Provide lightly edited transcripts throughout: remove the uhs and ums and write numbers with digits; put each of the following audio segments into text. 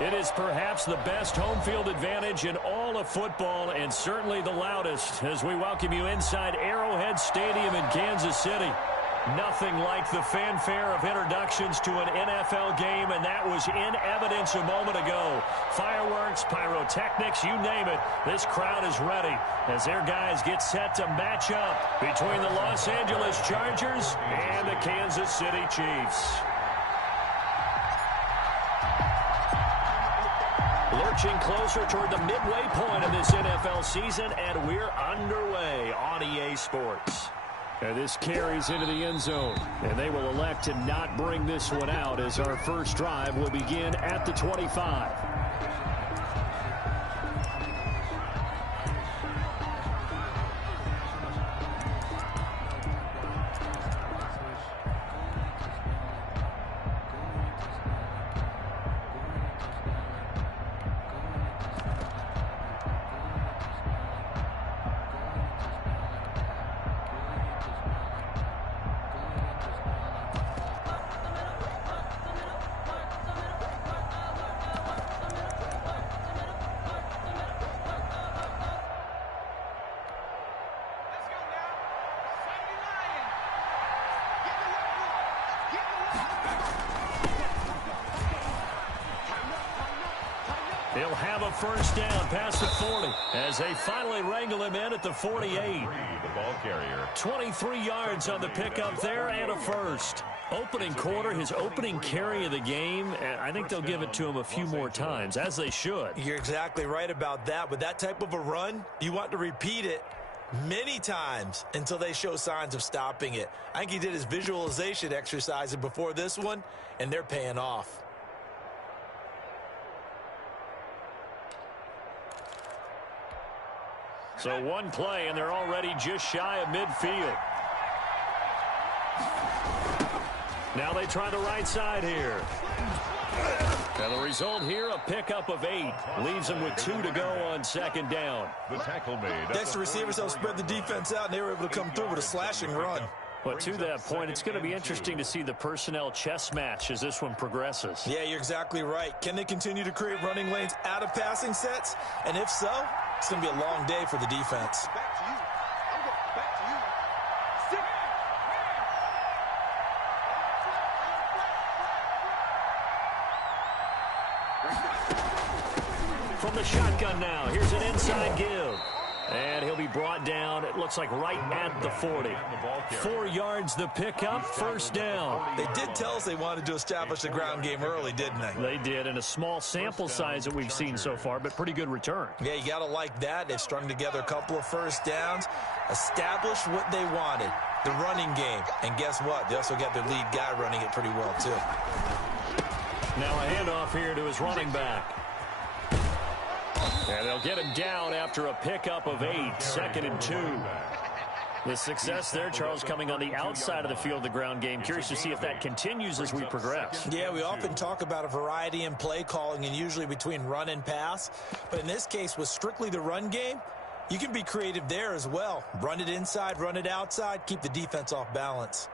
It is perhaps the best home field advantage in all of football and certainly the loudest as we welcome you inside Arrowhead Stadium in Kansas City. Nothing like the fanfare of introductions to an NFL game, and that was in evidence a moment ago. Fireworks, pyrotechnics, you name it, this crowd is ready as their guys get set to match up between the Los Angeles Chargers and the Kansas City Chiefs. Lurching closer toward the midway point of this NFL season, and we're underway on EA Sports. And this carries into the end zone, and they will elect to not bring this one out as our first drive will begin at the 25. He'll have a first down past the 40 as they finally wrangle him in at the 48. The ball carrier. 23 yards on the pickup there and a first. Opening quarter, his opening carry of the game, and I think they'll give it to him a few more times, as they should. You're exactly right about that. With that type of a run, you want to repeat it many times until they show signs of stopping it. I think he did his visualization exercises before this one, and they're paying off. So one play, and they're already just shy of midfield. Now they try the right side here. And the result here, a pickup of 8. Leaves them with 2 to go on second down. The tackle made. Next, the receivers helped spread the defense out, and they were able to come through with a slashing run. But to that point, it's going to be interesting to see the personnel chess match as this one progresses. Yeah, you're exactly right. Can they continue to create running lanes out of passing sets? And if so, it's going to be a long day for the defense. Back to you. I'm going back to you. Sit. From the shotgun now, here's an inside give. And he'll be brought down, it looks like right at the 40. 4 yards the pickup, first down. They did tell us they wanted to establish the ground game early, didn't they? They did, in a small sample size that we've seen so far, but pretty good return. Yeah, you got to like that. They've strung together a couple of first downs, established what they wanted, the running game. And guess what? They also got their lead guy running it pretty well, too. Now a handoff here to his running back. And they'll get him down after a pickup of 8, 2nd and 2. The success there, Charles, coming on the outside of the field, the ground game. Curious to see if that continues as we progress. Yeah, we often talk about a variety in play calling and usually between run and pass. But in this case, with strictly the run game, you can be creative there as well. Run it inside, run it outside, keep the defense off balance.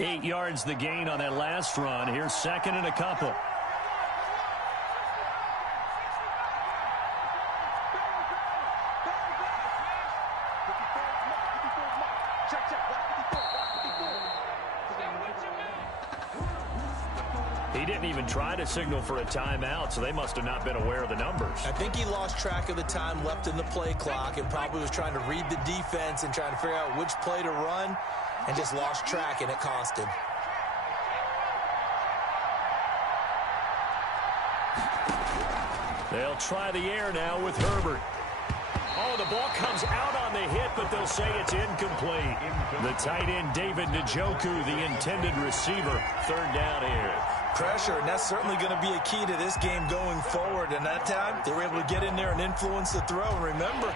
Eight yards the gain on that last run. Here's 2nd and a couple. He didn't even try to signal for a timeout, so they must have not been aware of the numbers. I think he lost track of the time left in the play clock and probably was trying to read the defense and trying to figure out which play to run. And just lost track, and it cost him. They'll try the air now with Herbert. Oh, the ball comes out on the hit, but they'll say it's incomplete. The tight end, David Njoku, the intended receiver. 3rd down here. Pressure, and that's certainly going to be a key to this game going forward. And that time, they were able to get in there and influence the throw. And remember,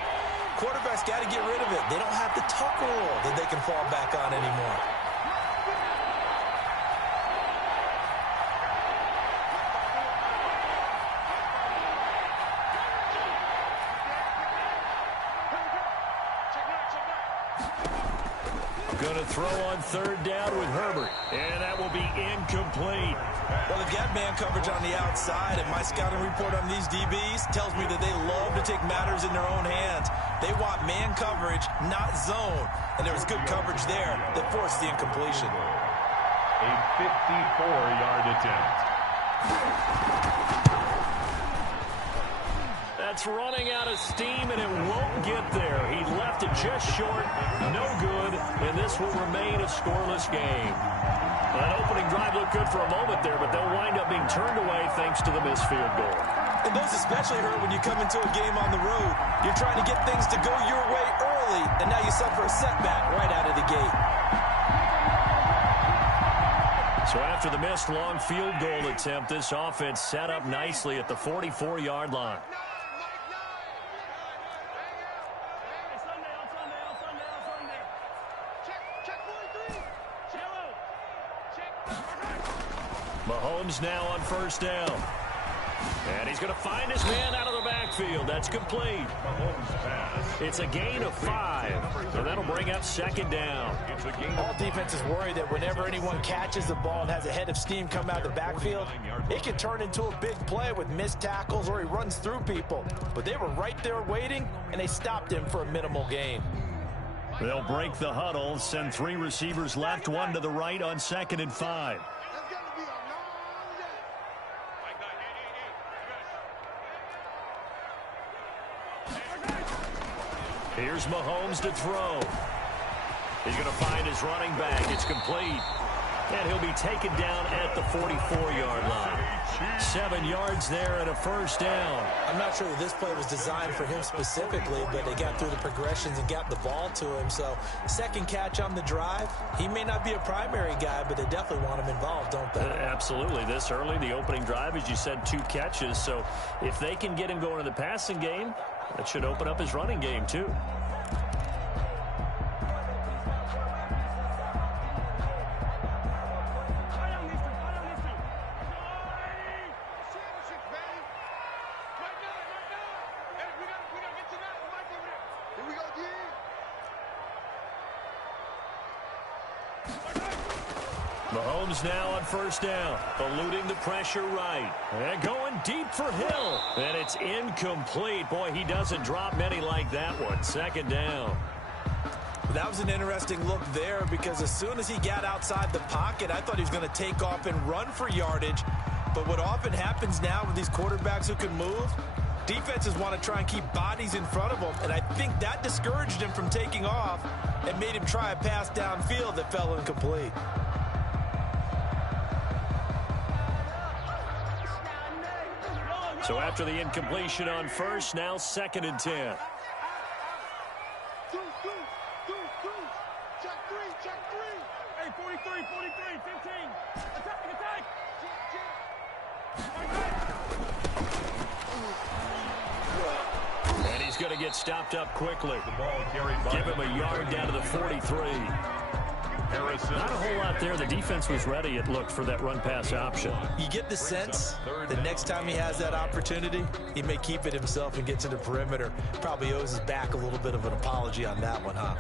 quarterbacks got to get rid of it. They don't have the tuck rule that they can fall back on anymore. Going to throw on third down with Herbert. And that will be incomplete. Well, they've got man coverage on the outside, and my scouting report on these DBs tells me that they love to take matters in their own hands. They want man coverage, not zone. And there was good coverage there that forced the incompletion. A 54-yard attempt. That's running out of steam, and it won't get there. He left it just short, no good, and this will remain a scoreless game. That opening drive looked good for a moment there, but they'll wind up being turned away thanks to the missed field goal. And those especially hurt when you come into a game on the road. You're trying to get things to go your way early, and now you suffer a setback right out of the gate. So after the missed long field goal attempt, this offense set up nicely at the 44-yard line. Mahomes now on first down. And he's going to find his man out of the backfield. That's complete. It's a gain of 5. And that'll bring up second down. All defenses worry that whenever anyone catches the ball and has a head of steam come out of the backfield, it can turn into a big play with missed tackles or he runs through people. But they were right there waiting, and they stopped him for a minimal gain. They'll break the huddle, send 3 receivers left, 1 to the right on 2nd and 5. Here's Mahomes to throw. He's going to find his running back. It's complete. And he'll be taken down at the 44-yard line. 7 yards there and a first down. I'm not sure that this play was designed for him specifically, but they got through the progressions and got the ball to him. So second catch on the drive. He may not be a primary guy, but they definitely want him involved, don't they? Absolutely. This early, the opening drive, as you said, 2 catches. So if they can get him going in the passing game, that should open up his running game too. Mahomes now on first down, eluding the pressure right. And going deep for Hill. And it's incomplete. Boy, he doesn't drop many like that one. Second down. That was an interesting look there because as soon as he got outside the pocket, I thought he was going to take off and run for yardage. But what often happens now with these quarterbacks who can move, defenses want to try and keep bodies in front of them. And I think that discouraged him from taking off and made him try a pass downfield that fell incomplete. So after the incompletion on first, now 2nd and 10. Check three. Hey, 43, 15. Attack. And he's going to get stopped up quickly. The ball carried by Give him a yard down to the 43. Not a whole lot there. The defense was ready, it looked, for that run-pass option. You get the sense that next time he has that opportunity, he may keep it himself and get to the perimeter. Probably owes his back a little bit of an apology on that one, huh?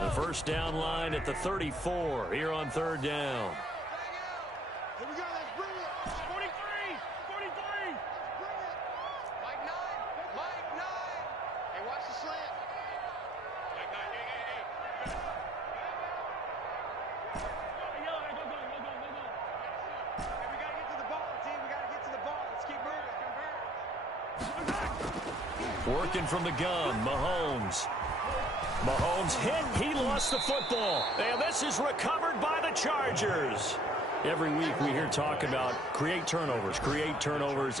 The first down line at the 34 here on third down. Here we go, let's bring it. 43. Mike 9. Hey, watch the slant. Mike 9, Hey, we got to get to the ball, team. We got to get to the ball. Let's keep moving. Working from the gun, Mahomes. Mahomes hit. He lost the football. And this is recovered by the Chargers. Every week we hear talk about create turnovers.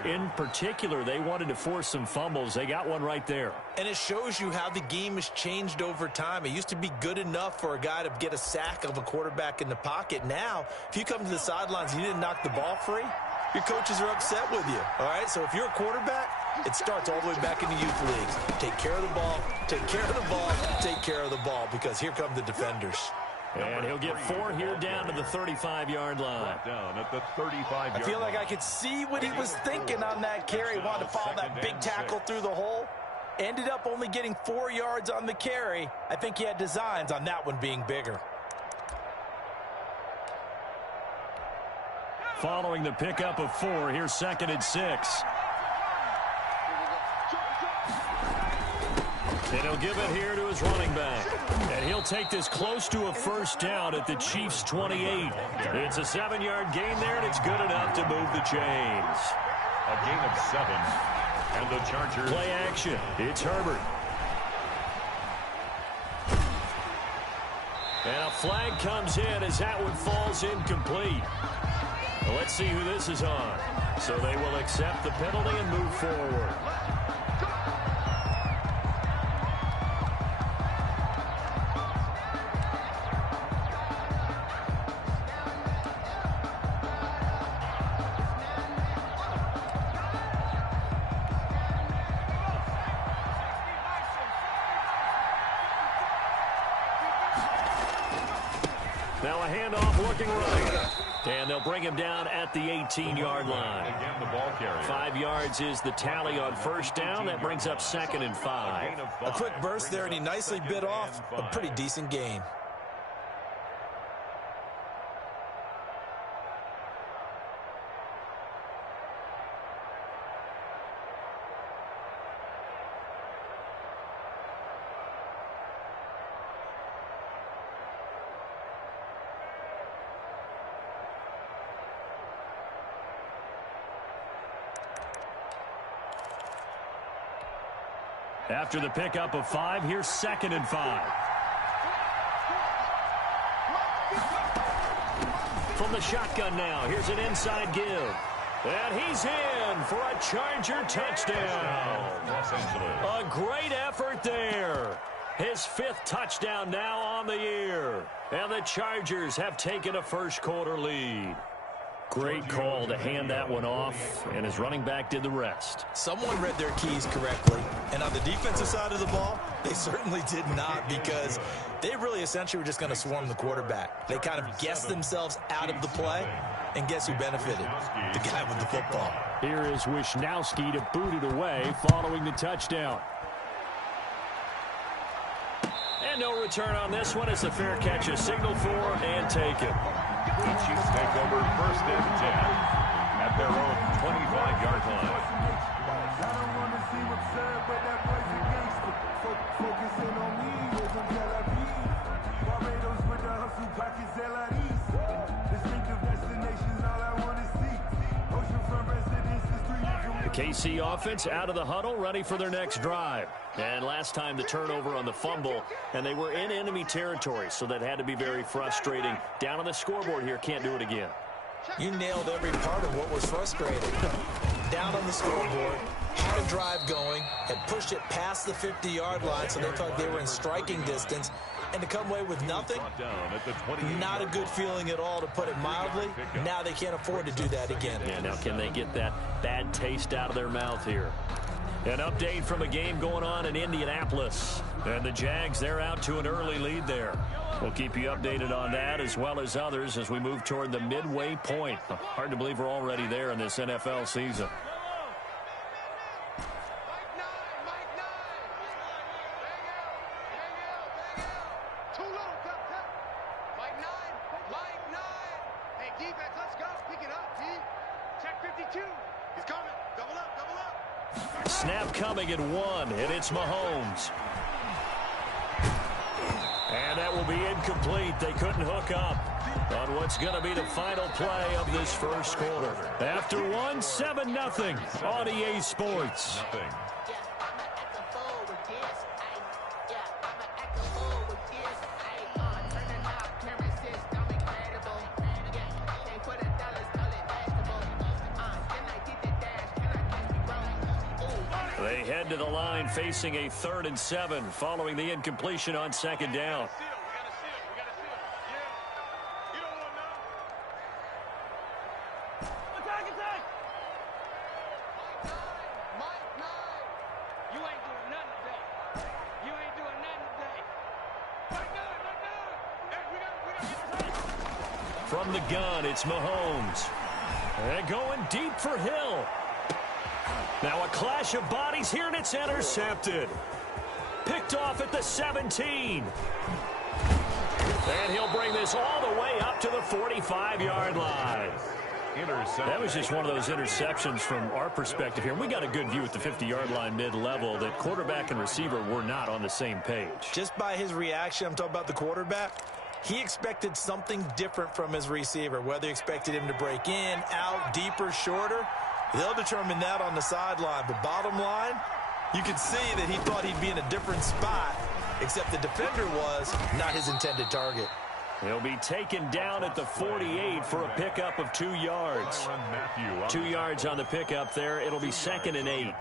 In particular, they wanted to force some fumbles. They got one right there. And it shows you how the game has changed over time. It used to be good enough for a guy to get a sack of a quarterback in the pocket. Now, if you come to the sidelines and you didn't knock the ball free, your coaches are upset with you. All right, so if you're a quarterback, it starts all the way back in the youth leagues. Take care of the ball, take care of the ball, take care of the ball, because here come the defenders. And he'll get 4 here down to the 35-yard line. Down at the 35-yard line. I feel like I could see what he was thinking on that carry. Wanted to follow that big tackle through the hole. Ended up only getting 4 yards on the carry. I think he had designs on that one being bigger. Following the pickup of 4, here's 2nd and 6. And he'll give it here to his running back. And he'll take this close to a first down at the Chiefs' 28. It's a 7-yard gain there, and it's good enough to move the chains. A gain of 7. And the Chargers. Play action. It's Herbert. And a flag comes in as that one falls incomplete. Well, let's see who this is on. So they will accept the penalty and move forward. Now a handoff looking right. And they'll bring him down at the 18-yard line. Again, the ball carrier. 5 yards is the tally on first down. That brings up 2nd and 5. A quick burst there, and he nicely bit off a pretty decent gain. After the pickup of 5, here's 2nd and 5. From the shotgun now, here's an inside give. And he's in for a Charger touchdown. Los Angeles. A great effort there. His 5th touchdown now on the year. And the Chargers have taken a first-quarter lead. Great call to hand that one off, and his running back did the rest. Someone read their keys correctly, and on the defensive side of the ball, they certainly did not, because they really essentially were just going to swarm the quarterback. They kind of guessed themselves out of the play, and guess who benefited? The guy with the football. Here is Wisnowski to boot it away following the touchdown. And no return on this one as the fair catch is signaled for and taken. The Chiefs take over 1st and 10 at their own 25-yard line. I don't want to seem absurd, but that boy's a gangster. Focusing on me, wasn't Tel Aviv. Barbados with the hustle pockets, LIDs. Distinctive destinations, all I want to see. Oceanfront residences, 3 different. The KC offense out of the huddle, ready for their next drive. And last time the turnover on the fumble, and they were in enemy territory, so that had to be very frustrating. Down on the scoreboard here, can't do it again. You nailed every part of what was frustrating. Down on the scoreboard, had a drive going, had pushed it past the 50-yard line, so they thought they were in striking distance, and to come away with nothing, not a good feeling at all, to put it mildly. Now they can't afford to do that again. Yeah, now can they get that bad taste out of their mouth here? An update from a game going on in Indianapolis. And the Jags, they're out to an early lead there. We'll keep you updated on that as well as others as we move toward the midway point. Hard to believe we're already there in this NFL season. Snap coming at 1, and it's Mahomes. And that will be incomplete. They couldn't hook up on what's going to be the final play of this first quarter. After 1, 7-0 on EA Sports. They head to the line facing a 3rd and 7 following the incompletion on 2nd down. From the gun, it's Mahomes. And going deep for Hill. Now a clash of bodies here, and it's intercepted. Picked off at the 17. And he'll bring this all the way up to the 45-yard line. That was just one of those interceptions from our perspective here. We got a good view at the 50-yard line mid-level that quarterback and receiver were not on the same page. Just by his reaction, I'm talking about the quarterback, he expected something different from his receiver. Whether he expected him to break in, out, deeper, shorter, they'll determine that on the sideline. But bottom line, you could see that he thought he'd be in a different spot, except the defender was not his intended target. He'll be taken down at the 48 for a pickup of 2 yards. 2 yards on the pickup there. It'll be 2nd and 8.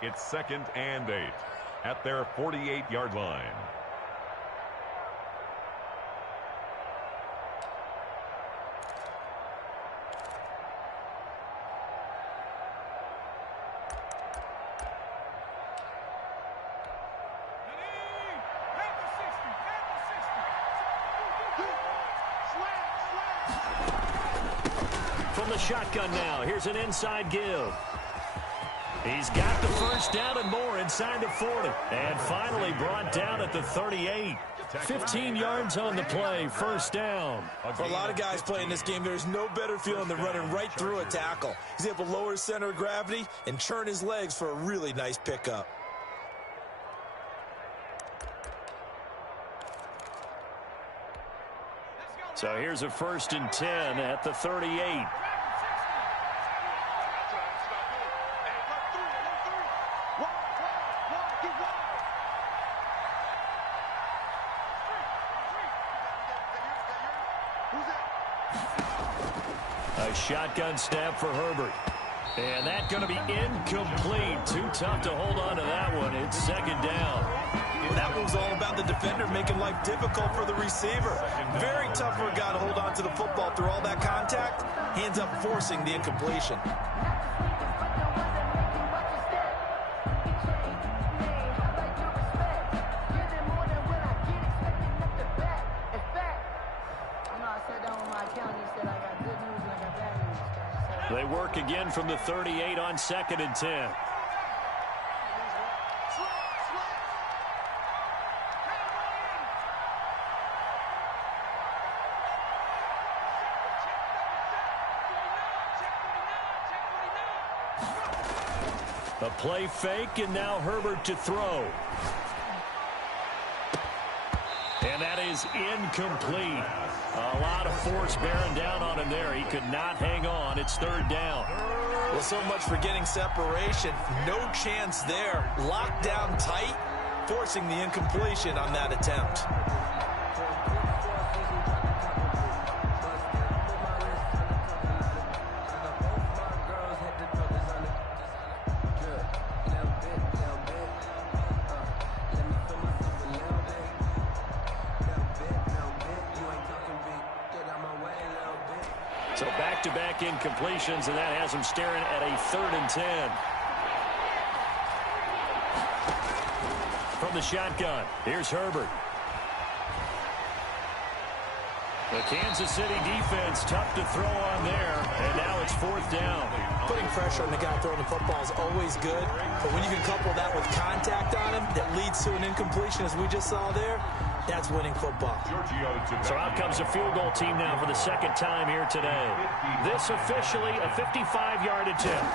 It's 2nd and 8 at their 48-yard line. The shotgun now. Here's an inside give. He's got the first down and more inside the 40. And finally brought down at the 38. 15 yards on the play. First down. For a lot of guys playing this game, there's no better feeling than running right through a tackle. He's able to lower his center of gravity and churn his legs for a really nice pickup. So here's a 1st and 10 at the 38. A shotgun snap for Herbert. And that's going to be incomplete. Too tough to hold on to that one. It's 2nd down. That was all about the defender making life difficult for the receiver. Very tough for a guy to hold on to the football through all that contact. Hands up forcing the incompletion. They work again from the 38 on 2nd and 10. A play fake, and now Herbert to throw. And that is incomplete. A lot of force bearing down on him there. He could not hang on. It's 3rd down. Well, so much for getting separation. No chance there. Locked down tight, forcing the incompletion on that attempt. So back-to-back incompletions, and that has him staring at a 3rd and 10. From the shotgun, here's Herbert. The Kansas City defense tough to throw on there, and now it's 4th down. Putting pressure on the guy throwing the football is always good, but when you can couple that with contact on him that leads to an incompletion, as we just saw there, that's winning football. So out comes a field goal team now for the 2nd time here today. This officially a 55-yard attempt.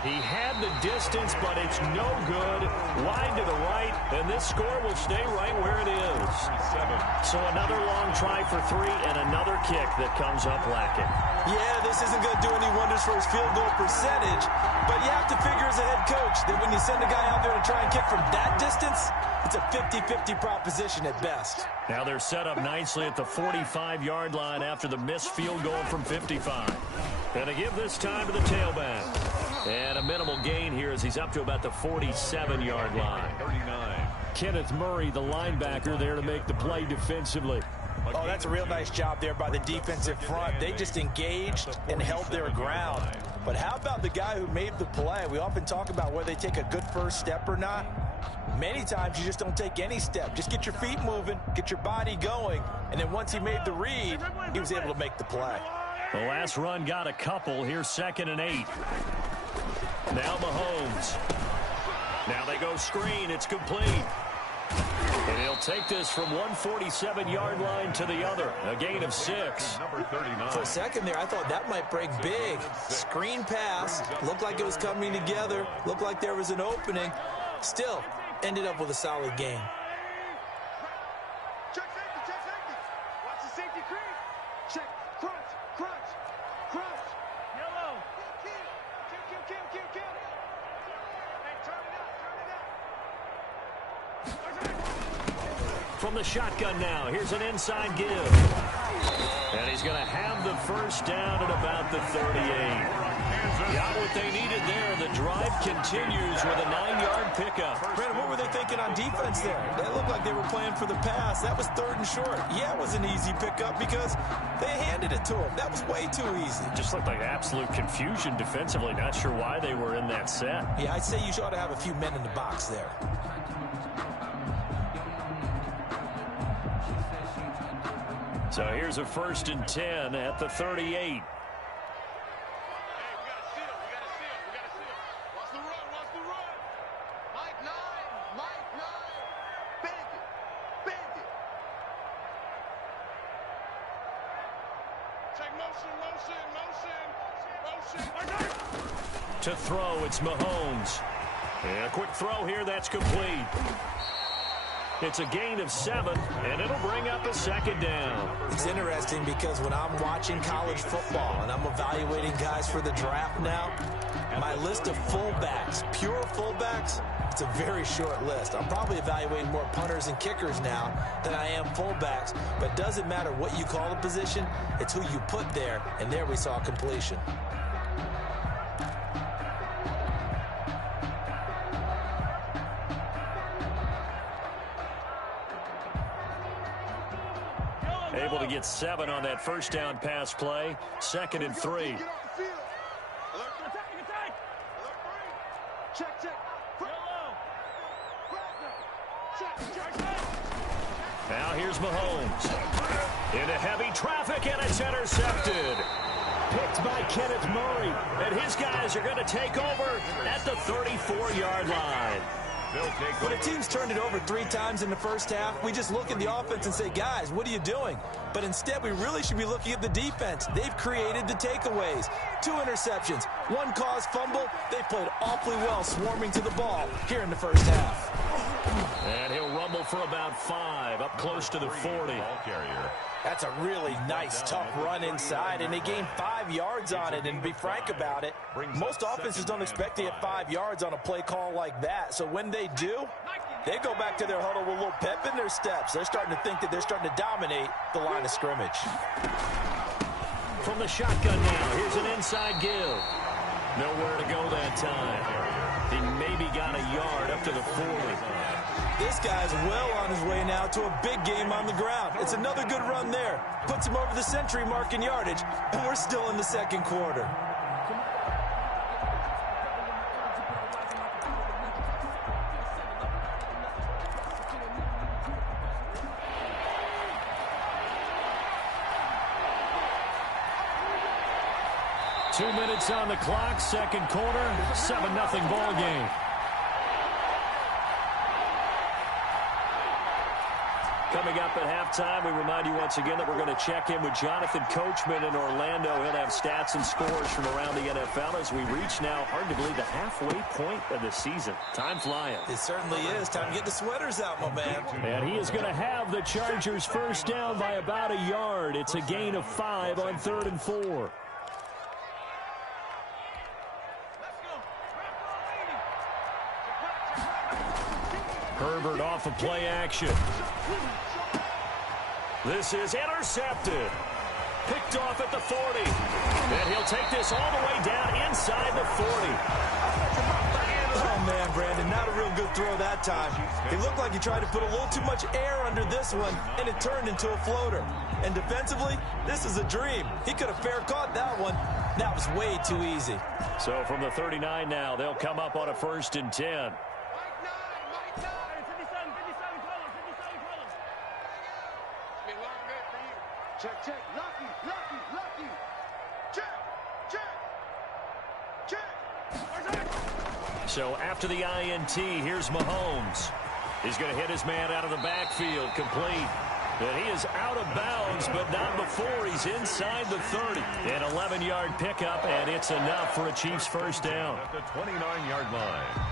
He had the distance, but it's no good. Wide to the right, and this score will stay right where it is. So another long try for 3 and another kick that comes up lacking. Yeah, this isn't going to do any wonders for his field goal percentage, but you have to figure as a head coach that when you send a guy out there to try and kick from that distance, it's a 50-50 proposition at best. Now they're set up nicely at the 45-yard line after the missed field goal from 55. And to give this time to the tailback. And a minimal gain here as he's up to about the 47-yard line. 39. Kenneth Murray, the linebacker, there to make the play defensively. Oh, that's a real nice job there by the defensive front. They just engaged and held their ground. But how about the guy who made the play? We often talk about whether they take a good first step or not. Many times you just don't take any step. Just get your feet moving, get your body going, and then once he made the read, he was able to make the play. The last run got a couple. Here's 2nd and 8. Now Mahomes. Now they go screen. It's complete. And he'll take this from 147-yard line to the other. A gain of 6. Number 39. For a second there, I thought that might break big. Screen pass. Looked like it was coming together. Looked like there was an opening. Still ended up with a solid gain. Check safety, check safety. Watch the safety creep. Check, crunch, crunch, crunch. Yellow. Kill. Hey, turn it up. From the shotgun now, here's an inside give. And he's going to have the first down at about the 38. Got what they needed there. The drive continues with a 9-yard pickup. Brandon, what were they thinking on defense there? That looked like they were playing for the pass. That was 3rd and short. Yeah, it was an easy pickup because they handed it to him. That was way too easy. Just looked like absolute confusion defensively. Not sure why they were in that set. Yeah, I'd say you ought to have a few men in the box there. So here's a 1st and 10 at the 38. To throw, it's Mahomes. And a quick throw here, that's complete. It's a gain of 7, and it'll bring up a 2nd down. It's interesting because when I'm watching college football and I'm evaluating guys for the draft now, my list of fullbacks, pure fullbacks, it's a very short list. I'm probably evaluating more punters and kickers now than I am fullbacks, but it doesn't matter what you call the position, it's who you put there, and there we saw completion. Able to get 7 on that first down pass play. 2nd and 3. Get off the field. Alert. Attack. Check. Check. Now here's Mahomes. Into heavy traffic, and it's intercepted. Picked by Kenneth Murray. And his guys are going to take over at the 34-yard line. When a team's turned it over 3 times in the first half, we just look at the offense and say, guys, what are you doing? But instead, we really should be looking at the defense. They've created the takeaways. 2 interceptions, 1 caused fumble. They played awfully well swarming to the ball here in the first half. And he'll rumble for about 5, up close to the 40. That's a really nice, tough run inside, and they gained 5 yards on it. And to be frank about it, most offenses don't expect to get 5 yards on a play call like that. So when they do, they go back to their huddle with a little pep in their steps. They're starting to think that they're starting to dominate the line of scrimmage. From the shotgun now, here's an inside give. Nowhere to go that time. He maybe got a yard up to the 40. This guy's well on his way now to a big game on the ground. It's another good run there. Puts him over the century mark in yardage, and we're still in the second quarter. Two minutes on the clock, second quarter, 7-0 ball game. Coming up at halftime, we remind you once again that we're going to check in with Jonathan Coachman in Orlando. He'll have stats and scores from around the NFL as we reach now, hard to believe, the halfway point of the season. Time flying. It certainly is. Time to get the sweaters out, my man. And he is going to have the Chargers first down by about a yard. It's a gain of 5 on 3rd and 4. Herbert off of play action. This is intercepted. Picked off at the 40. And he'll take this all the way down inside the 40. Oh, man, Brandon, not a real good throw that time. It looked like he tried to put a little too much air under this one, and it turned into a floater. And defensively, this is a dream. He could have fair caught that one. That was way too easy. So from the 39 now, they'll come up on a 1st and 10. Check, check. Lucky, lucky, lucky. Check, check, check. So after the INT, here's Mahomes. He's going to hit his man out of the backfield, complete. And he is out of bounds, but not before he's inside the 30. An 11-yard pickup, and it's enough for a Chiefs first down. At the 29-yard line.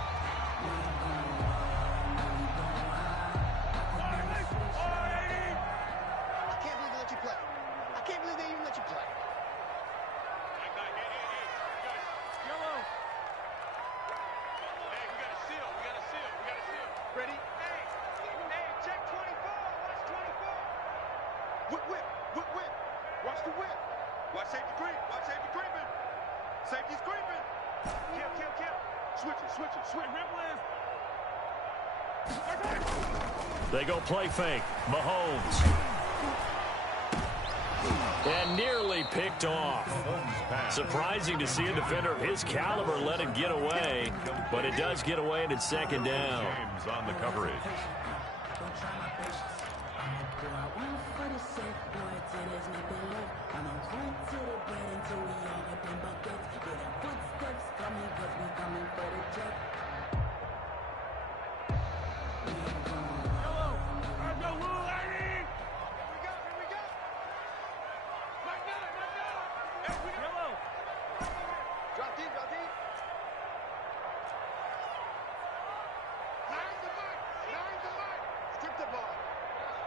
They go play fake. Mahomes. And nearly picked off. Surprising to see a defender of his caliber let it get away, but it does get away and it's second down. James on the coverage.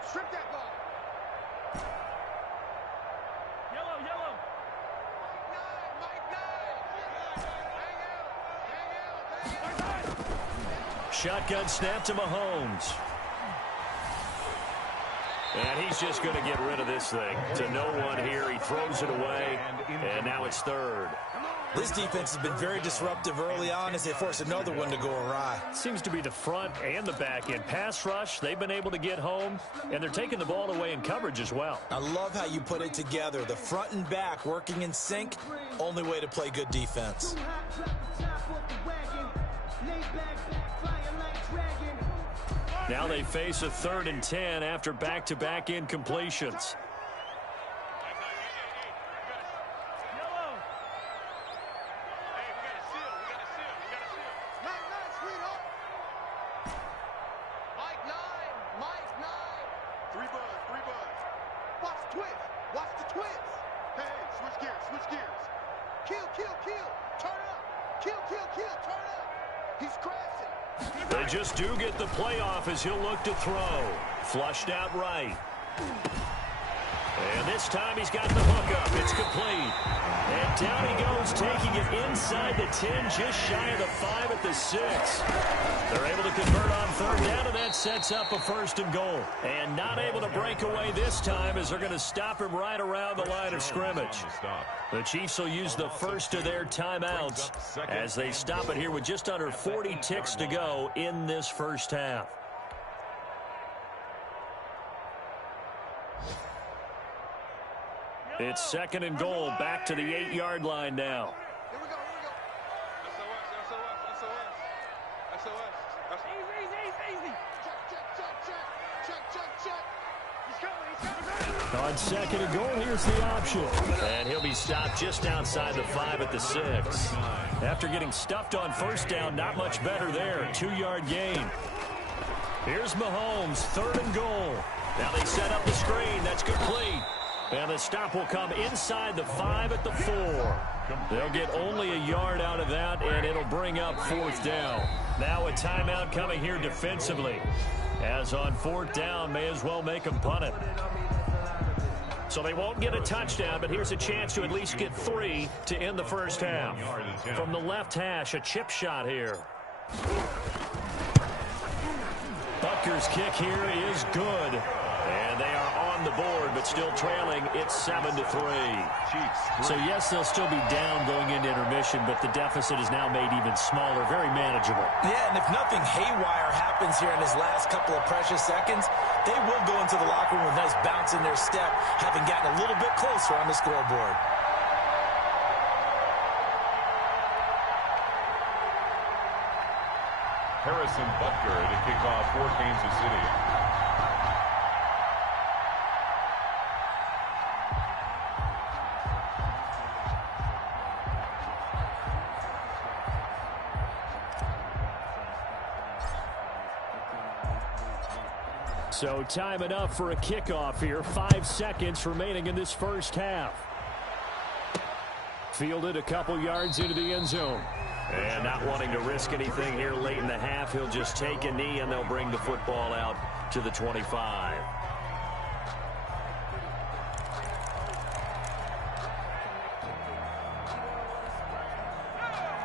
Strip that ball. Yellow, yellow. Mike 9. Hang out. Shotgun snap to Mahomes. And he's just going to get rid of this thing. To no one here. He throws it away. And now it's third. This defense has been very disruptive early on as they force another one to go awry. Seems to be the front and the back end. Pass rush, they've been able to get home, and they're taking the ball away in coverage as well. I love how you put it together. The front and back working in sync, only way to play good defense. Now they face a 3rd and 10 after back-to-back incompletions. They just do get the playoff as he'll look to throw. Flushed out right. And this time he's got the hook up. It's complete. And down he goes, taking it inside the 10, just shy of the 5 at the 6. They're able to convert on 3rd down, and that sets up a 1st and goal. And not able to break away this time as they're going to stop him right around the line of scrimmage. The Chiefs will use the first of their timeouts as they stop it here with just under 40 ticks to go in this first half. It's 2nd and goal, back to the 8-yard line now. Here we go, here we go. SOS. Easy. Check. He's coming. On 2nd and goal, here's the option. And he'll be stopped just outside the 5 at the 6. After getting stuffed on 1st down, not much better there. 2-yard gain. Here's Mahomes, 3rd and goal. Now they set up the screen. That's complete. And the stop will come inside the 5 at the 4. They'll get only a yard out of that, and it'll bring up 4th down. Now a timeout coming here defensively. As on 4th down, may as well make them punt it. So they won't get a touchdown, but here's a chance to at least get 3 to end the first half. From the left hash, a chip shot here. Butker's kick here is good. And they are on the board, but still trailing. It's 7-3. So, yes, they'll still be down going into intermission, but the deficit is now made even smaller, very manageable. Yeah, and if nothing haywire happens here in his last couple of precious seconds, they will go into the locker room with a nice bounce in their step, having gotten a little bit closer on the scoreboard. Harrison Butker to kick off for Kansas City. So time enough for a kickoff here. 5 seconds remaining in this first half. Fielded a couple yards into the end zone. And not wanting to risk anything here late in the half, he'll just take a knee and they'll bring the football out to the 25.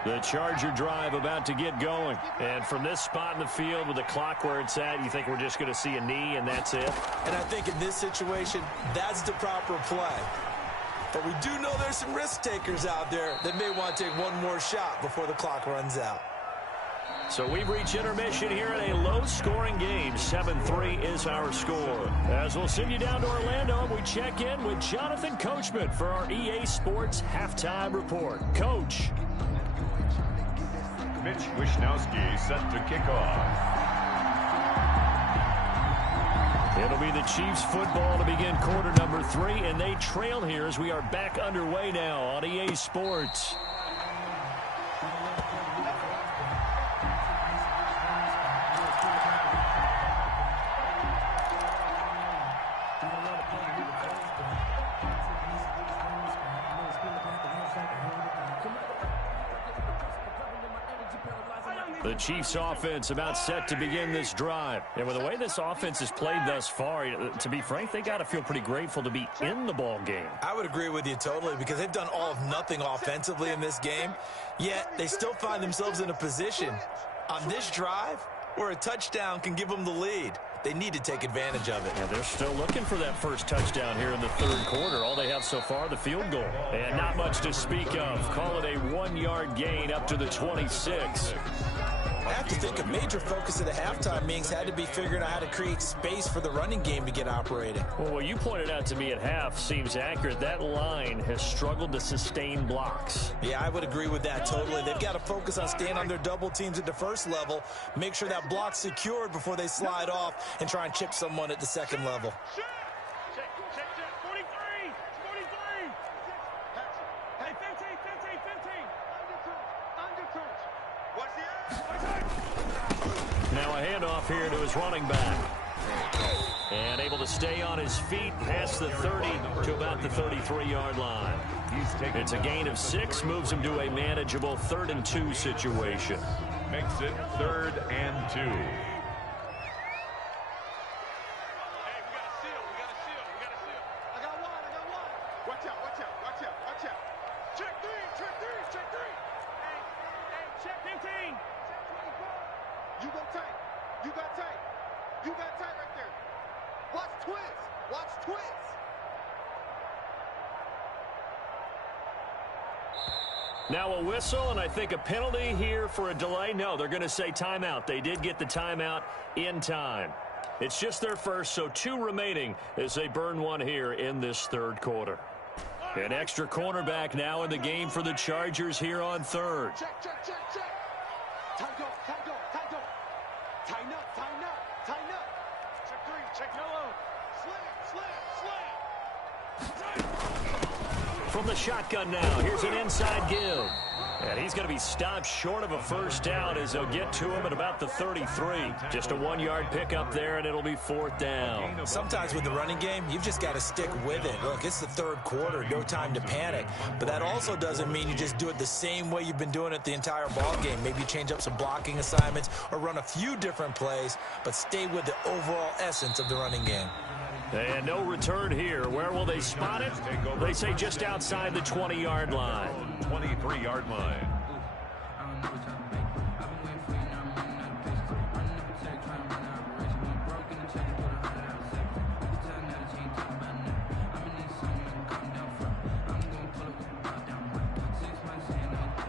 The Charger drive about to get going. And from this spot in the field with the clock where it's at, you think we're just going to see a knee and that's it? And I think in this situation, that's the proper play. But we do know there's some risk takers out there that may want to take one more shot before the clock runs out. So we've reached intermission here in a low-scoring game. 7-3 is our score. As we'll send you down to Orlando, we check in with Jonathan Coachman for our EA Sports Halftime Report. Coach. Mitch Wishnowski set to kick off. It'll be the Chiefs football to begin quarter number 3, and they trail here as we are back underway now on EA Sports. The Chiefs offense about set to begin this drive. And with the way this offense has played thus far, to be frank, they got to feel pretty grateful to be in the ball game. I would agree with you totally because they've done all of nothing offensively in this game, yet they still find themselves in a position on this drive where a touchdown can give them the lead. They need to take advantage of it. And they're still looking for that first touchdown here in the third quarter. All they have so far, the field goal. And not much to speak of. Call it a 1-yard gain up to the 26. I have to think a major focus of the halftime meetings had to be figuring out how to create space for the running game to get operating. Well, what you pointed out to me at half seems accurate. That line has struggled to sustain blocks. Yeah, I would agree with that totally. They've got to focus on staying on their double teams at the first level, make sure that block's secured before they slide off and try and chip someone at the second level. Check, 43, 43. Hey, 15. Undercoach. Watch the Now a handoff here to his running back. And able to stay on his feet past the 30 to about the 33-yard line. It's a gain of 6, moves him to a manageable 3rd and 2 situation. Makes it 3rd and 2. I got one. Watch out. Check three. Hey, check 15. You got tight right there. Watch twist. Now a whistle, and I think a penalty here for a delay. No, they're going to say timeout. They did get the timeout in time. It's just their first, so 2 remaining as they burn one here in this third quarter. An extra cornerback now in the game for the Chargers here on 3rd. Check. Time go. Tighten up. Check 3, check yellow. Slam. From the shotgun now, here's an inside give. And he's going to be stopped short of a first down as they'll get to him at about the 33. Just a 1-yard pickup there, and it'll be 4th down. Sometimes with the running game, you've just got to stick with it. Look, it's the third quarter, no time to panic. But that also doesn't mean you just do it the same way you've been doing it the entire ball game. Maybe change up some blocking assignments or run a few different plays, but stay with the overall essence of the running game. And no return here. Where will they spot it? They say just outside the 20-yard line. 23-yard line.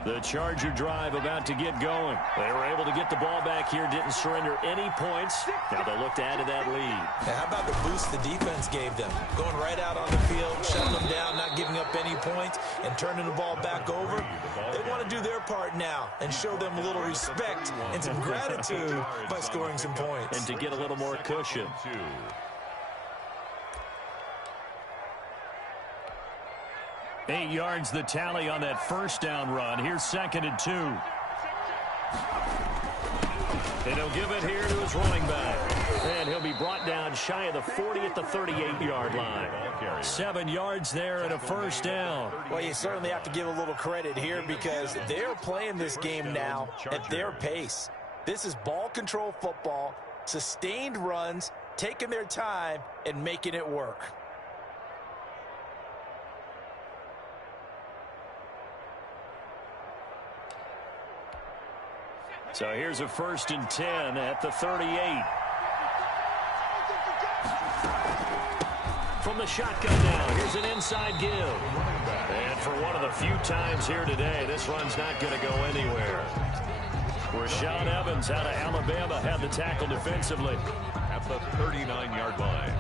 The Charger drive about to get going. They were able to get the ball back here, didn't surrender any points. Now they'll look to add to that lead. Now, how about the boost the defense gave them? Going right out on the field, shutting them down, not giving up any points, and turning the ball back over. They want to do their part now and show them a little respect and some gratitude by scoring some points. And to get a little more cushion. 8 yards the tally on that first down run. Here's 2nd and 2. And he'll give it here to his running back. And he'll be brought down shy of the 40 at the 38-yard line. 7 yards there and a first down. Well, you certainly have to give a little credit here because they're playing this game now at their pace. This is ball control football, sustained runs, taking their time and making it work. So here's a 1st and 10 at the 38. From the shotgun now, here's an inside give. And for one of the few times here today, this run's not going to go anywhere. Rashaan Evans out of Alabama had the tackle defensively. At the 39-yard line.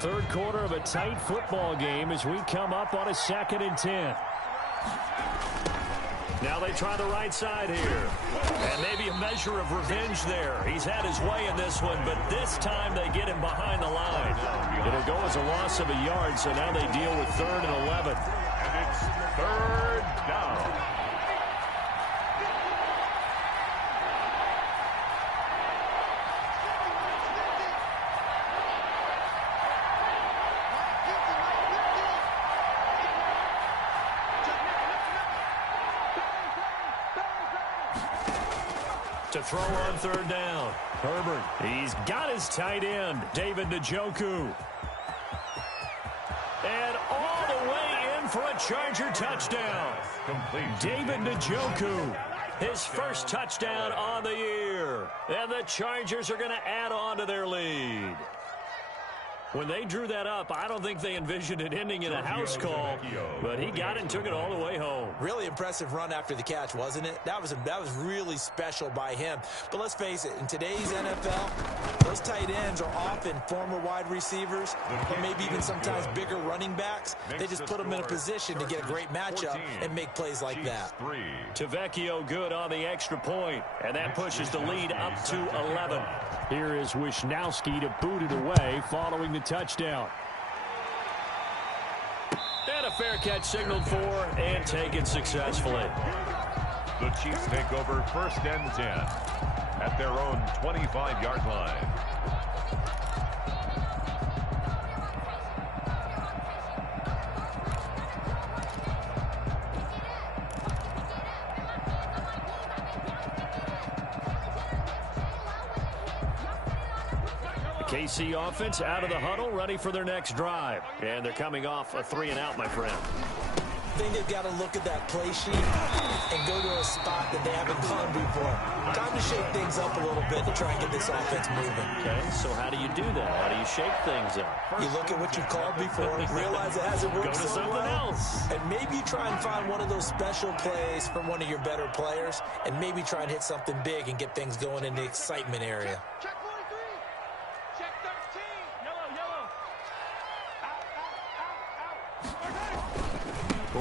Third quarter of a tight football game as we come up on a 2nd and 10. Now they try the right side here. And maybe a measure of revenge there. He's had his way in this one, but this time they get him behind the line. It'll go as a loss of a yard, so now they deal with 3rd and 11. And it's 3rd down. To throw on 3rd down. Herbert, he's got his tight end, David Njoku. And all the way in for a Charger touchdown. David Njoku, his first touchdown on the year. And the Chargers are going to add on to their lead. When they drew that up, I don't think they envisioned it ending in a house call, but he got it and took it all the way home. Really impressive run after the catch, wasn't it? That was really special by him. But let's face it, in today's NFL, those tight ends are often former wide receivers or maybe even sometimes bigger running backs. They just put them in a position to get a great matchup and make plays like that. Tavecchio good on the extra point, and that pushes the lead up to 11. Here is Wisnowski to boot it away following the touchdown. And a fair catch signaled for and taken successfully. The Chiefs take over 1st and 10 at their own 25-yard line. KC offense out of the huddle, ready for their next drive. And they're coming off a 3-and-out, my friend. I think they've got to look at that play sheet and go to a spot that they haven't gone before. Time to shake things up a little bit to try and get this offense moving. Okay, so how do you do that? How do you shake things up? You look at what you've called before, realize it hasn't worked Go to so something well, else. and maybe you try and find one of those special plays from one of your better players, and maybe try and hit something big and get things going in the excitement area. Check 43. Check 13. Yellow. Out.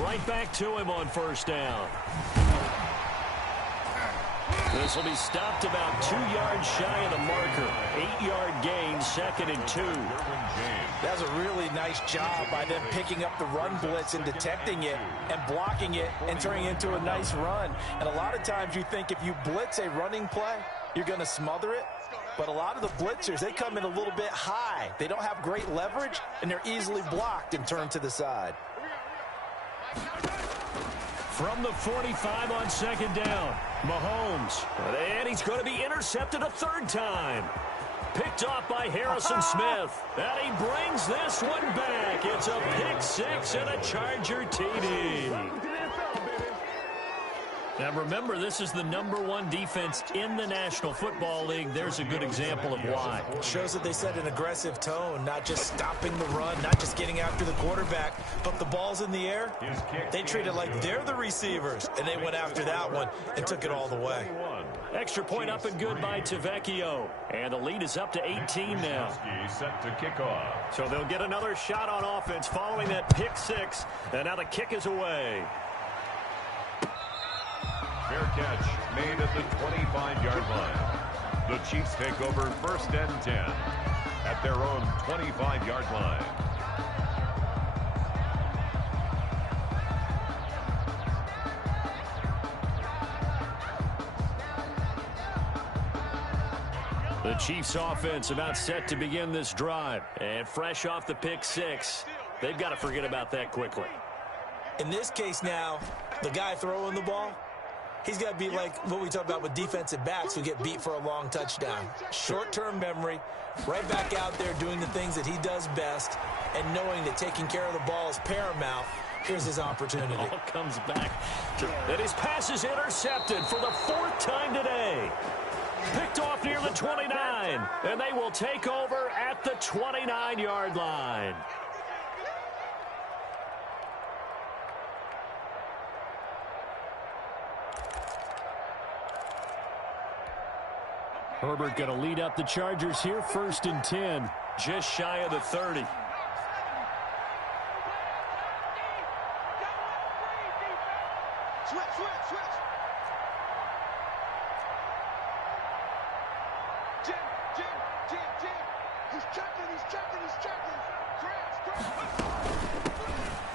Right back to him on 1st down. This will be stopped about 2 yards shy of the marker. 8-yard gain, 2nd and 2. That was a really nice job by them picking up the run blitz and detecting it and blocking it and turning it into a nice run. And a lot of times you think if you blitz a running play, you're going to smother it. But a lot of the blitzers, they come in a little bit high. They don't have great leverage, and they're easily blocked and turned to the side. From the 45 on 2nd down, Mahomes. And he's going to be intercepted a 3rd time. Picked off by Harrison Smith. And he brings this one back. It's a pick 6 and a Charger TD. Now remember, this is the #1 defense in the National Football League. There's a good example of why. It shows that they set an aggressive tone, not just stopping the run, not just getting after the quarterback, but the ball's in the air. They treat it like they're the receivers, and they went after that one and took it all the way. Extra point up and good by Tavecchio. And the lead is up to 18 now. Set to kick off. So they'll get another shot on offense following that pick 6. And now the kick is away. Fair catch made at the 25-yard line. The Chiefs take over 1st and 10 at their own 25-yard line. The Chiefs offense about set to begin this drive. And fresh off the pick six, they've got to forget about that quickly. In this case now, the guy throwing the ball, he's got to be like what we talk about with defensive backs who get beat for a long touchdown. Short-term memory, right back out there doing the things that he does best, and knowing that taking care of the ball is paramount. Here's his opportunity. All comes back. And his pass is intercepted for the 4th time today. Picked off near the 29, and they will take over at the 29-yard line. Herbert going to lead up the Chargers here, 1st and 10, just shy of the 30.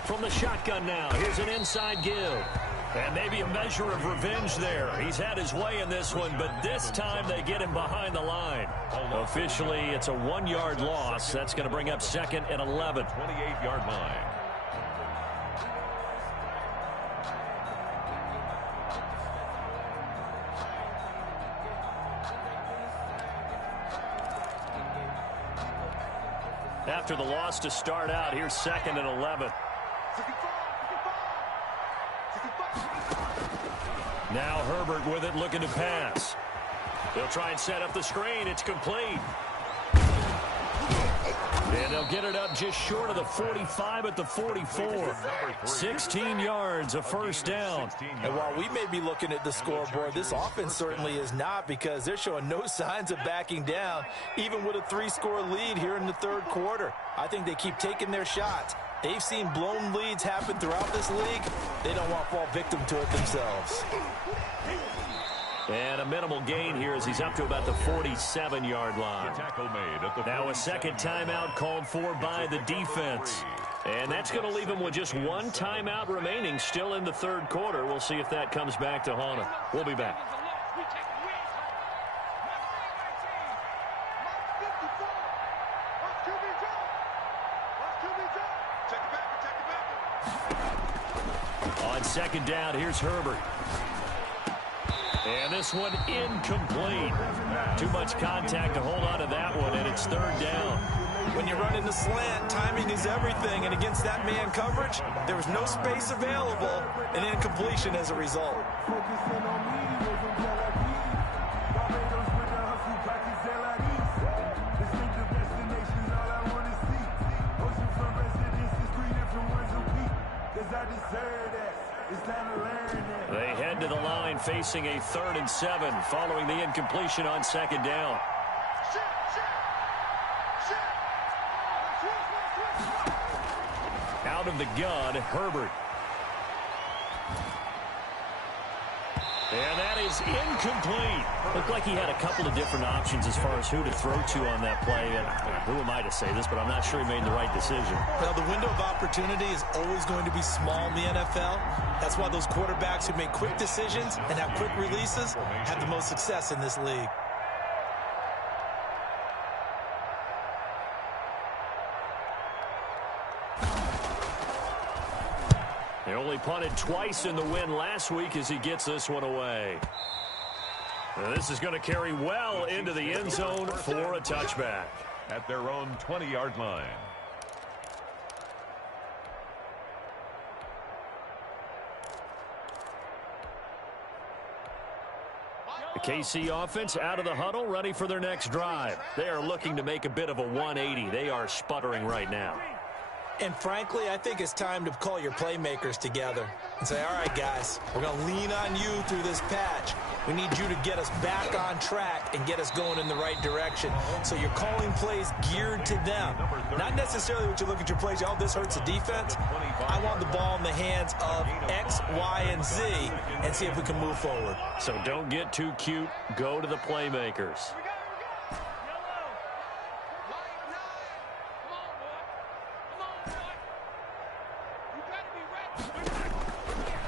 From the shotgun now, here's an inside give. And maybe a measure of revenge there. He's had his way in this one, but this time they get him behind the line. Officially, it's a 1-yard loss. That's going to bring up 2nd and 11. 28-yard line. After the loss to start out, here's 2nd and 11. Now Herbert with it, looking to pass. They'll try and set up the screen. It's complete. And they'll get it up just short of the 45 at the 44. 16 yards, a 1st down. And while we may be looking at the scoreboard, this offense certainly is not, because they're showing no signs of backing down, even with a 3-score lead here in the 3rd quarter. I think they keep taking their shots. They've seen blown leads happen throughout this league. They don't want to fall victim to it themselves. And a minimal gain here as he's up to about the 47-yard line. Now a 2nd timeout called for by the defense. And that's going to leave him with just 1 timeout remaining still in the 3rd quarter. We'll see if that comes back to haunt him. We'll be back. On 2nd down, here's Herbert. And this one incomplete. Too much contact to hold on to that one, and it's 3rd down. When you run in the slant, timing is everything, and against that man coverage, there was no space available, and incompletion as a result. They head to the line facing a 3rd and 7 following the incompletion on 2nd down. Out of the gun, Herbert. And that is incomplete. Looked like he had a couple of different options as far as who to throw to on that play. And who am I to say this, but I'm not sure he made the right decision. Well, the window of opportunity is always going to be small in the NFL. That's why those quarterbacks who make quick decisions and have quick releases have the most success in this league. They only punted twice in the win last week as he gets this one away. Now this is going to carry well into the end zone for a touchback. At their own 20-yard line. The KC offense out of the huddle, ready for their next drive. They are looking to make a bit of a 180. They are sputtering right now. And frankly, I think it's time to call your playmakers together and say, all right, guys, we're going to lean on you through this patch. We need you to get us back on track and get us going in the right direction. So you're calling plays geared to them. Not necessarily what you look at your plays, oh, this hurts the defense. I want the ball in the hands of X, Y, and Z and see if we can move forward. So don't get too cute. Go to the playmakers.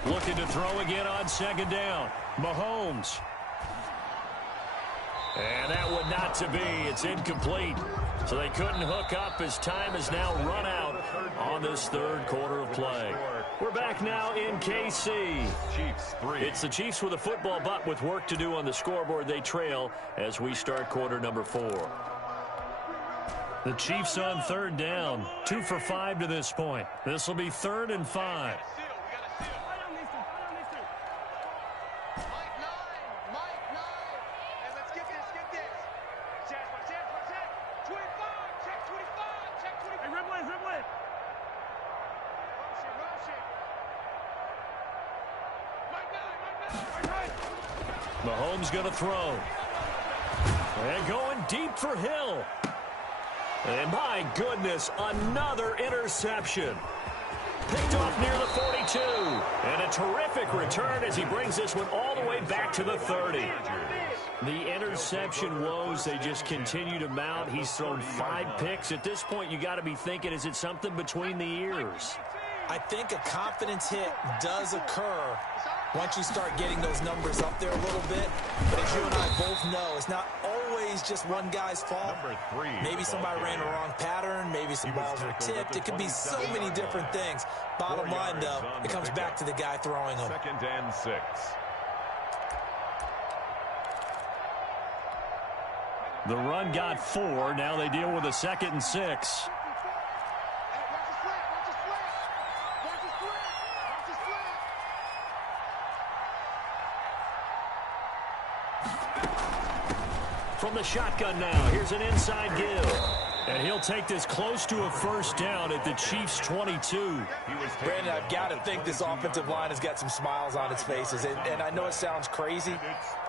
Looking to throw again on 2nd down. Mahomes. And that one not to be. It's incomplete. So they couldn't hook up as time has now run out on this third quarter of play. We're back now in KC. Chiefs 3. It's the Chiefs with a football, but with work to do on the scoreboard. They trail as we start quarter number 4. The Chiefs on third down. 2 for 5 to this point. This will be 3rd and 5. Mahomes going to throw. And going deep for Hill. And my goodness, another interception. Picked off near the 42. And a terrific return as he brings this one all the way back to the 30. The interception woes, they just continue to mount. He's thrown 5 picks. At this point, you got to be thinking, is it something between the ears? I think a confidence hit does occur once you start getting those numbers up there a little bit. But as you and I both know, it's not always just one guy's fault. Maybe somebody ran a wrong pattern. Maybe some balls were tipped. It could be so many different things. Bottom line, though, it comes back to the guy throwing them. 2nd and 6. The run got 4. Now they deal with a 2nd and 6. From the shotgun now, here's an inside give. And he'll take this close to a first down at the Chiefs' 22. Brandon, I've got to think this offensive line has got some smiles on its faces. And I know it sounds crazy,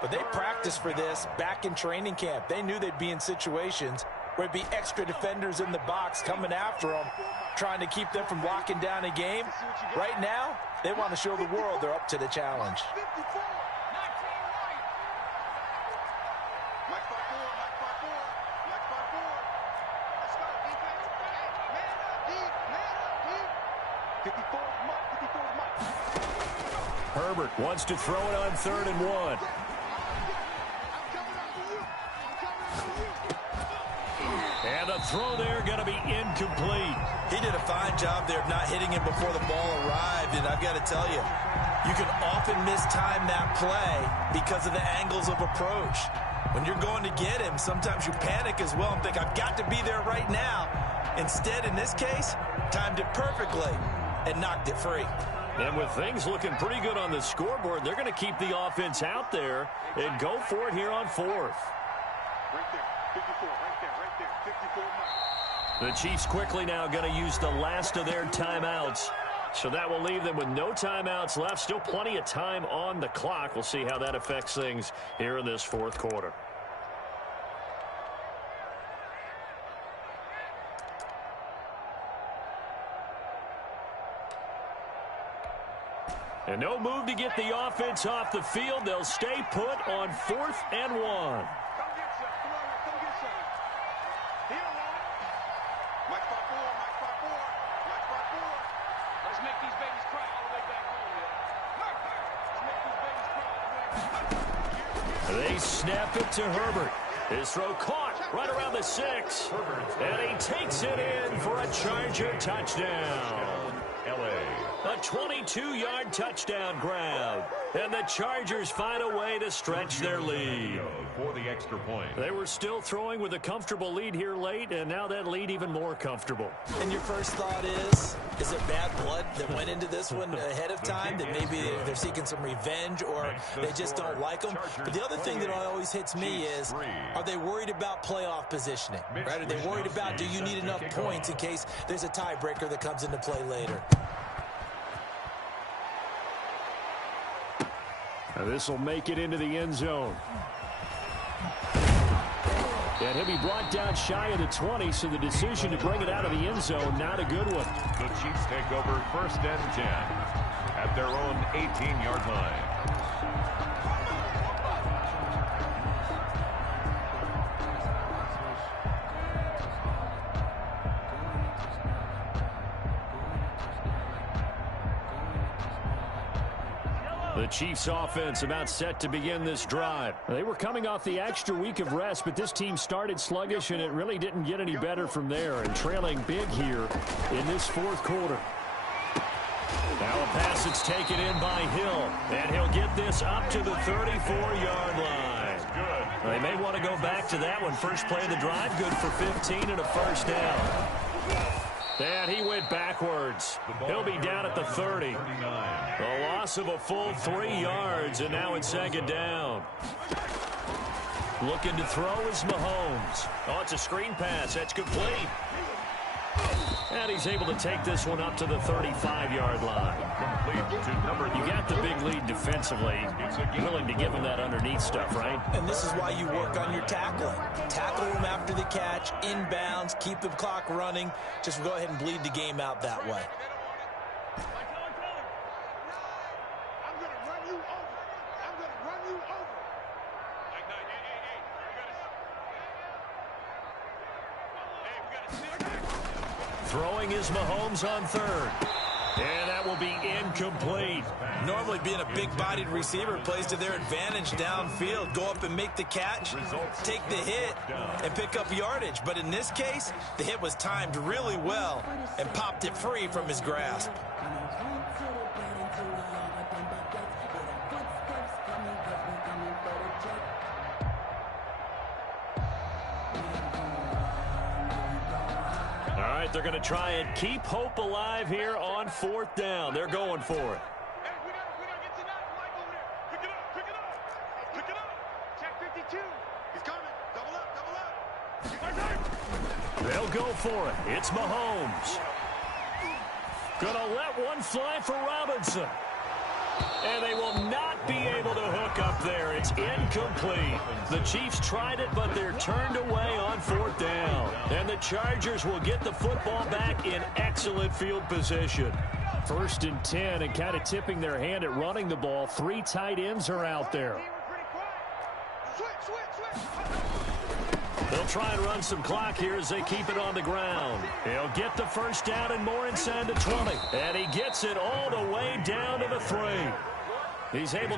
but they practiced for this back in training camp. They knew they'd be in situations where it'd be extra defenders in the box coming after them, trying to keep them from locking down a game. Right now, they want to show the world they're up to the challenge. Herbert wants to throw it on 3rd and 1. And a throw there going to be incomplete. He did a fine job there of not hitting him before the ball arrived. And I've got to tell you, you can often mistime that play because of the angles of approach. When you're going to get him, sometimes you panic as well and think, I've got to be there right now. Instead, in this case, timed it perfectly and knocked it free. And with things looking pretty good on the scoreboard, they're going to keep the offense out there and go for it here on 4th. Right there, 54, right there, 54. The Chiefs quickly now going to use the last of their timeouts. So that will leave them with no timeouts left. Still plenty of time on the clock. We'll see how that affects things here in this 4th quarter. And no move to get the offense off the field. They'll stay put on 4th and 1. Come get some. Come on, come get some. He don't want it. Mike 5-4, Mike 5-4, Mike 5-4. Let's make these babies cry all the way back home, man. Let's make these babies cry all the way back home. They snap it to Herbert. His throw caught right around the 6. And he takes it in for a Charger touchdown. A 22-yard touchdown grab. And the Chargers find a way to stretch their lead. For the extra point. They were still throwing with a comfortable lead here late, and now that lead even more comfortable. And your first thought is it bad blood that went into this one ahead of time, that maybe they're seeking some revenge or they just don't like them? But the other thing that always hits me is, are they worried about playoff positioning? Right? Are they worried about, do you need enough points in case there's a tiebreaker that comes into play later? This will make it into the end zone. And he'll be brought down shy of the 20, so the decision to bring it out of the end zone, not a good one. The Chiefs take over 1st and 10 at their own 18-yard line. The Chiefs offense about set to begin this drive. They were coming off the extra week of rest, but this team started sluggish, and it really didn't get any better from there, and trailing big here in this fourth quarter. Now a pass that's taken in by Hill, and he'll get this up to the 34-yard line. They may want to go back to that one. First play of the drive, good for 15 and a first down. And he went backwards. He'll be down at the 30. A loss of a full 3 yards, and now it's second down. Looking to throw is Mahomes. Oh, it's a screen pass. That's complete. And he's able to take this one up to the 35-yard line. You got the big lead defensively. Willing to give him that underneath stuff, right? And this is why you work on your tackling. Tackle him after the catch, inbounds, keep the clock running. Just go ahead and bleed the game out that way. Throwing is Mahomes on third. And that will be incomplete. Normally being a big-bodied receiver plays to their advantage downfield. Go up and make the catch, take the hit, and pick up yardage. But in this case, the hit was timed really well and popped it free from his grasp. All right, they're going to try and keep hope alive here on fourth down. They're going for it. Hey, we gotta get to that Mike over there. Pick it up. Pick it up. Check 52. He's coming. Double up. They'll go for it. It's Mahomes. Gonna let one fly for Robinson. And they will not be able to hook up there. It's incomplete. The Chiefs tried it, but they're turned away on fourth down. And the Chargers will get the football back in excellent field position. 1st and 10, and kind of tipping their hand at running the ball. 3 tight ends are out there. They'll try and run some clock here as they keep it on the ground. He'll get the first down and more inside the 20. And he gets it all the way down to the 3. He's able